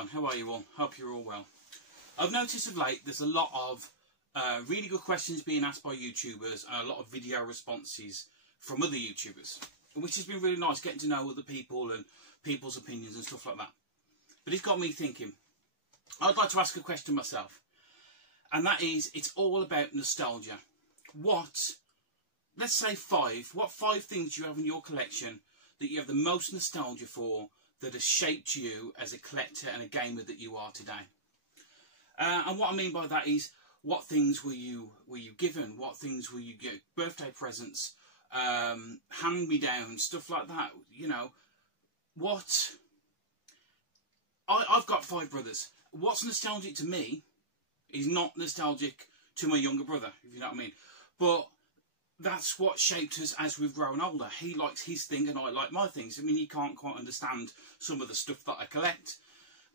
everyone, how are you all? Hope you're all well. I've noticed of late there's a lot of really good questions being asked by YouTubers and a lot of video responses from other YouTubers, which has been really nice, getting to know other people and people's opinions and stuff like that. But it's got me thinking. I'd like to ask a question myself, and that is, it's all about nostalgia. Let's say what five things you have in your collection that you have the most nostalgia for, that has shaped you as a collector and a gamer that you are today? And what I mean by that is, what things were you given? What things were you get? Birthday presents, hand-me-downs, stuff like that. You know, I've got 5 brothers. What's nostalgic to me is not nostalgic to my younger brother, if you know what I mean. But that's what shaped us as we've grown older. He likes his thing and I like my things. I mean, you can't quite understand some of the stuff that I collect.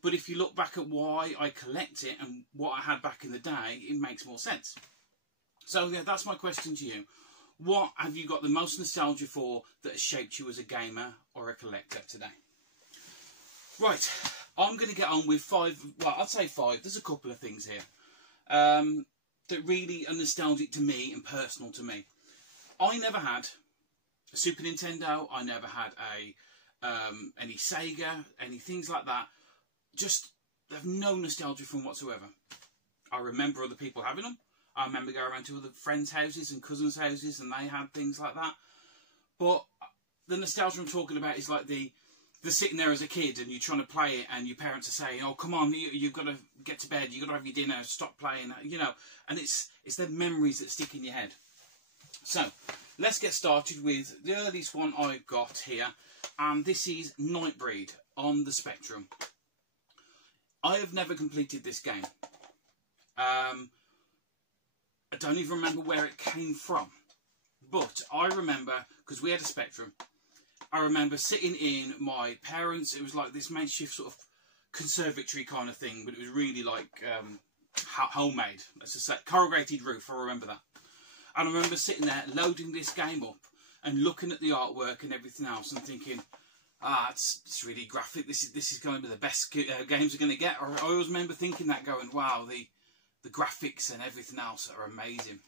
But if you look back at why I collect it and what I had back in the day, it makes more sense. So yeah, that's my question to you. What have you got the most nostalgia for that has shaped you as a gamer or a collector today? Right, I'm going to get on with 5, well, I'd say 5. There's a couple of things here that really are nostalgic to me and personal to me. I never had a Super Nintendo. I never had any Sega, any things like that. Just have no nostalgia from whatsoever. I remember other people having them. I remember going around to other friends' houses and cousins' houses, and they had things like that. But the nostalgia I'm talking about is like the sitting there as a kid and you're trying to play it, and your parents are saying, "Oh, come on, you've got to get to bed. You've got to have your dinner. Stop playing." You know, and it's the memories that stick in your head. So let's get started with the earliest one I've got here, and this is Nightbreed on the Spectrum. I have never completed this game. I don't even remember where it came from, but I remember, because we had a Spectrum, I remember sitting in my parents', it was like this makeshift sort of conservatory kind of thing, but it was really like homemade, let's just say, corrugated roof, I remember that. And I remember sitting there loading this game up and looking at the artwork and everything else and thinking, it's really graphic. This is going to be the best games we're going to get. I always remember thinking that, going, wow, the graphics and everything else are amazing.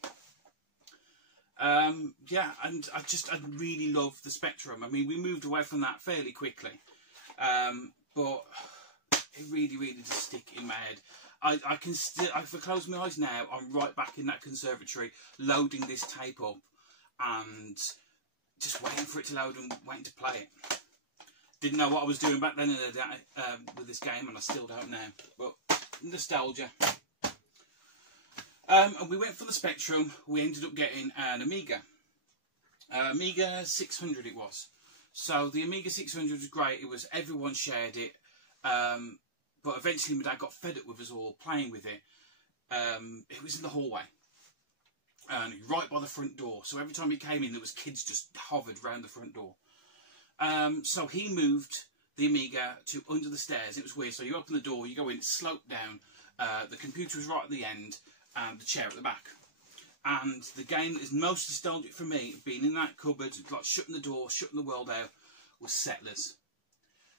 Yeah, and I really love the Spectrum. I mean, we moved away from that fairly quickly, but it really does stick in my head. I can still, if I close my eyes now, I'm right back in that conservatory, loading this tape up and just waiting for it to load and waiting to play it. Didn't know what I was doing back then with this game, and I still don't now. But nostalgia. And we went for the Spectrum. We ended up getting an Amiga. Amiga 600 it was. So the Amiga 600 was great. It was, everyone shared it. But eventually my dad got fed up with us all playing with it. It was in the hallway, and right by the front door. So every time he came in, there was kids just hovered around the front door. So he moved the Amiga to under the stairs. It was weird. So you open the door, you go in, slope down. The computer was right at the end, and the chair at the back. And the game that is most nostalgic for me, being in that cupboard, like shutting the door, shutting the world out, was Settlers.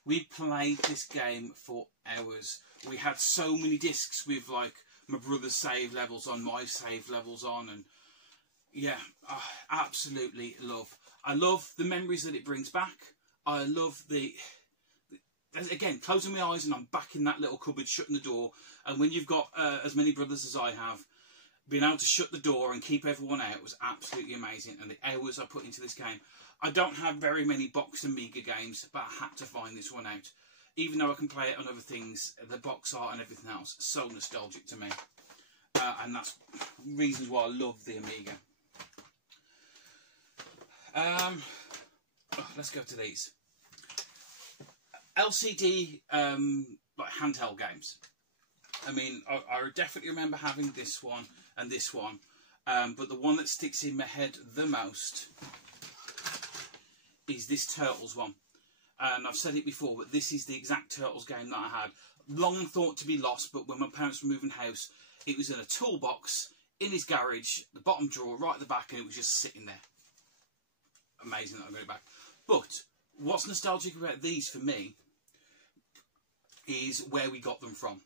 We played this game for hours. We had so many discs with like my brother's save levels on, my save levels on, and yeah, absolutely love. I love the memories that it brings back. I love again, closing my eyes and I'm back in that little cupboard, shutting the door. And when you've got as many brothers as I have, being able to shut the door and keep everyone out was absolutely amazing. And the hours I put into this game. I don't have very many box Amiga games, but I had to find this one out. Even though I can play it on other things, the box art and everything else, so nostalgic to me. And that's reasons why I love the Amiga. Let's go to these. LCD like handheld games. I mean, I definitely remember having this one and this one. But the one that sticks in my head the most is this Turtles one. And I've said it before, but this is the exact Turtles game that I had. Long thought to be lost, but when my parents were moving house, it was in a toolbox in his garage, the bottom drawer right at the back, and it was just sitting there. Amazing that I got it back. But what's nostalgic about these for me is where we got them from.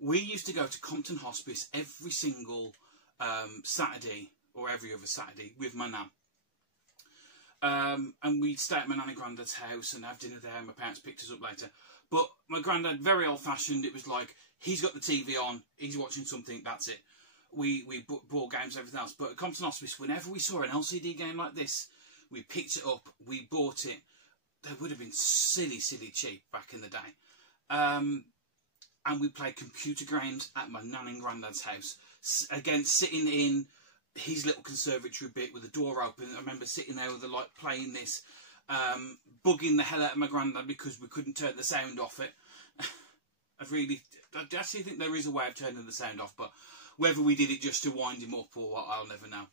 We used to go to Compton Hospice every single Saturday or every other Saturday with my nan. And we'd stay at my nan and granddad's house and have dinner there, and my parents picked us up later. But my granddad, very old-fashioned, it was like, he's got the TV on, he's watching something, that's it. We bought games, everything else. But at Compton Hospice, whenever we saw an LCD game like this, we picked it up, we bought it. They would have been silly, silly cheap back in the day. And we played computer games at my nan and granddad's house. Again, sitting in his little conservatory bit with the door open. I remember sitting there with the light playing this, bugging the hell out of my granddad because we couldn't turn the sound off it. I actually think there is a way of turning the sound off, but whether we did it just to wind him up or what, I'll never know.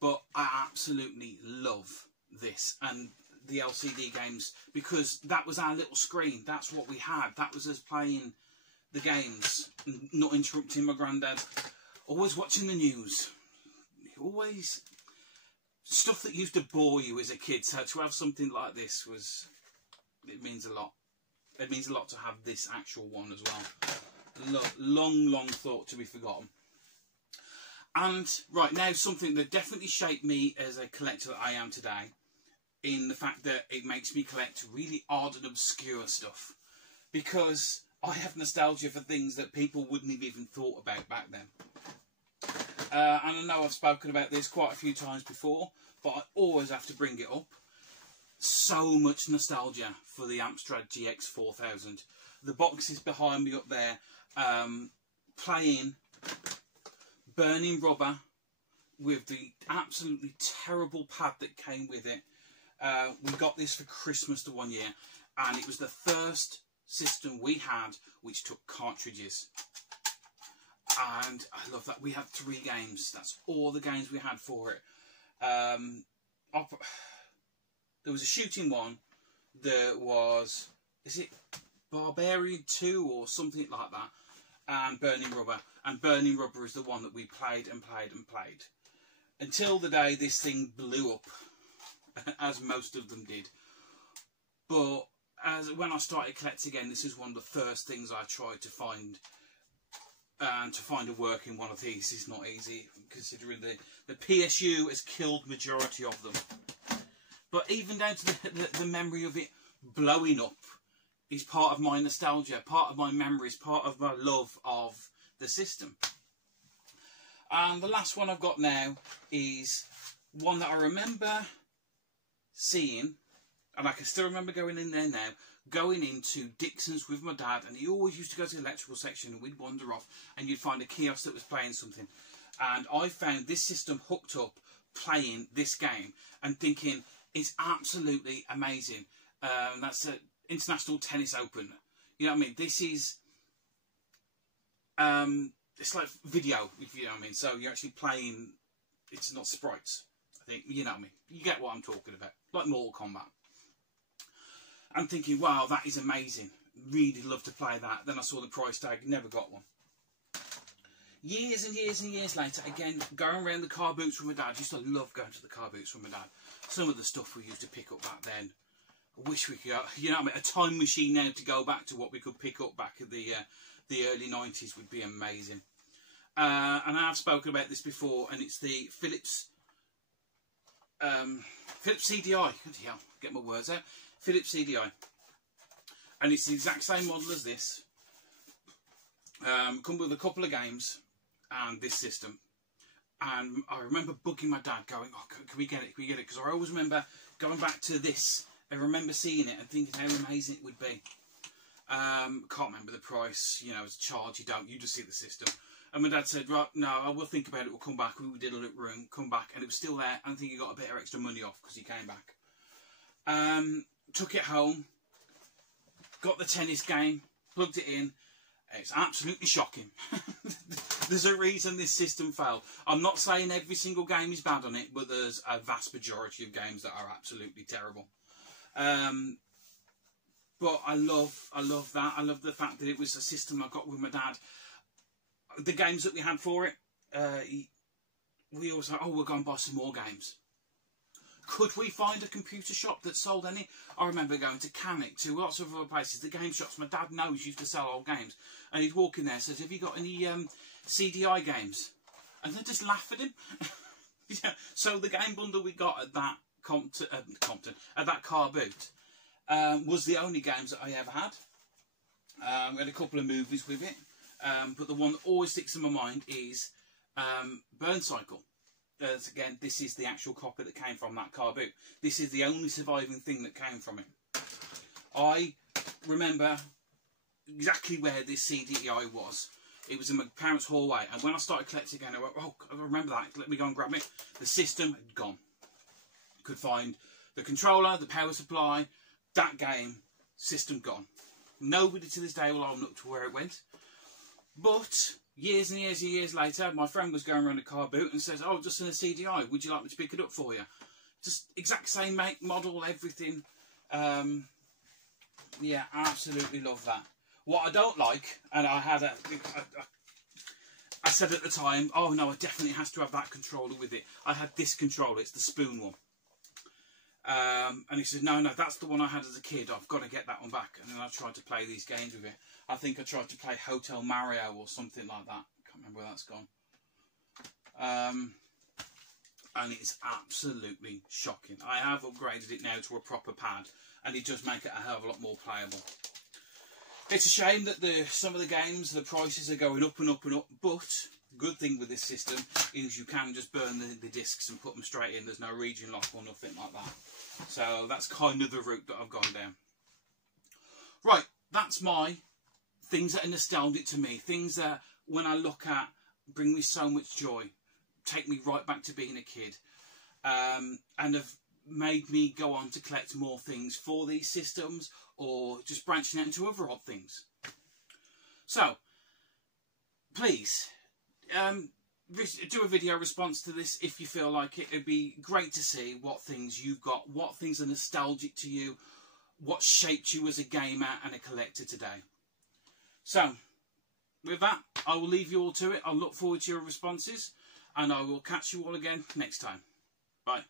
But I absolutely love this and the LCD games, because that was our little screen. That's what we had. That was us playing the games, not interrupting my granddad. Always watching the news. Always stuff that used to bore you as a kid. So to have something like this it means a lot. It means a lot to have this actual one as well. Long thought to be forgotten. And right now, something that definitely shaped me as a collector that I am today, in the fact that it makes me collect really odd and obscure stuff, because I have nostalgia for things that people wouldn't have even thought about back then. And I know I've spoken about this quite a few times before, but I always have to bring it up. So much nostalgia for the Amstrad GX 4000. The box is behind me up there, playing Burning Rubber with the absolutely terrible pad that came with it. We got this for Christmas the one year, and it was the first system we had which took cartridges. And I love that. We had 3 games. That's all the games we had for it. There was a shooting one. There was, is it Barbarian 2 or something like that? And Burning Rubber. And Burning Rubber is the one that we played and played and played. Until the day this thing blew up, as most of them did. But when I started collecting again, this is one of the first things I tried to find. And to find a working one of these is not easy, considering the PSU has killed majority of them. But even down to the memory of it blowing up is part of my nostalgia, part of my memories, part of my love of the system. And the last one I've got now is one that I remember seeing, and I can still remember going in there now, going into Dixon's with my dad, and he always used to go to the electrical section, and we'd wander off and you'd find a kiosk that was playing something. And I found this system hooked up playing this game and thinking, it's absolutely amazing. That's an International Tennis Open. You know what I mean? This is, it's like video, if you know what I mean. So you're actually playing, it's not sprites. I think, you know what I mean. You get what I'm talking about. Like Mortal Kombat. I'm thinking, wow, that is amazing. Really love to play that. Then I saw the price tag, never got one. Years and years and years later, again, going around the car boots with my dad. I used to love going to the car boots with my dad. Some of the stuff we used to pick up back then. I wish we could, you know what I mean, a time machine now to go back to what we could pick up back in the early 90s would be amazing. And I have spoken about this before, and it's the Philips CDI. Bloody hell, get my words out. Philips CDI, and it's the exact same model as this. Come with a couple of games and this system. And I remember bugging my dad, going, "Oh, can we get it? Can we get it?" Because I always remember going back to this and remember seeing it and thinking how amazing it would be. Can't remember the price. You know, as a child, you just see the system. And my dad said, "Right, no, I will think about it. We'll come back." We did a little room, come back, and it was still there. I think he got a bit of extra money off because he came back. Took it home, got the tennis game, plugged it in. It's absolutely shocking. There's a reason this system failed. I'm not saying every single game is bad on it, but there's a vast majority of games that are absolutely terrible. But I love that. I love the fact that it was a system I got with my dad. The games that we had for it, we always like, oh, we're going to buy some more games. Could we find a computer shop that sold any? I remember going to Canic, to lots of other places, the game shops my dad knows used to sell old games. And he'd walk in there and says, have you got any CDI games? And they'd just laugh at him. Yeah. So the game bundle we got at that at that car boot was the only games that I ever had. We had a couple of movies with it. But the one that always sticks in my mind is Burn Cycle. Again, this is the actual copy that came from that car boot. This is the only surviving thing that came from it. I remember exactly where this CDI was. It was in my parents' hallway, and when I started collecting again, I went, oh, I remember that, let me go and grab it. The system had gone. Could find the controller, the power supply, that game, system gone. Nobody to this day will own up to where it went. But years and years and years later, my friend was going around a car boot and says, oh, just in a CDI, would you like me to pick it up for you? Just exact same make, model, everything. Yeah, absolutely love that. What I don't like, and I said at the time, oh no, it definitely has to have that controller with it. I had this controller, it's the spoon one. And he said, no, that's the one I had as a kid. I've got to get that one back. And then I tried to play these games with it. I think I tried to play Hotel Mario or something like that. I can't remember where that's gone. And it's absolutely shocking. I have upgraded it now to a proper pad, and it does make it a hell of a lot more playable. It's a shame that some of the games, the prices are going up and up and up, but good thing with this system is you can just burn the discs and put them straight in. There's no region lock or nothing like that. So that's kind of the route that I've gone down. Right, that's my things that are nostalgic to me. Things that, when I look at, bring me so much joy. Take me right back to being a kid. And have made me go on to collect more things for these systems, or just branching out into other odd things. So, please, do a video response to this if you feel like it. It'd be great to see what things you've got, what things are nostalgic to you, what shaped you as a gamer and a collector today. So, with that, I will leave you all to it. I'll look forward to your responses, and I will catch you all again next time. Bye.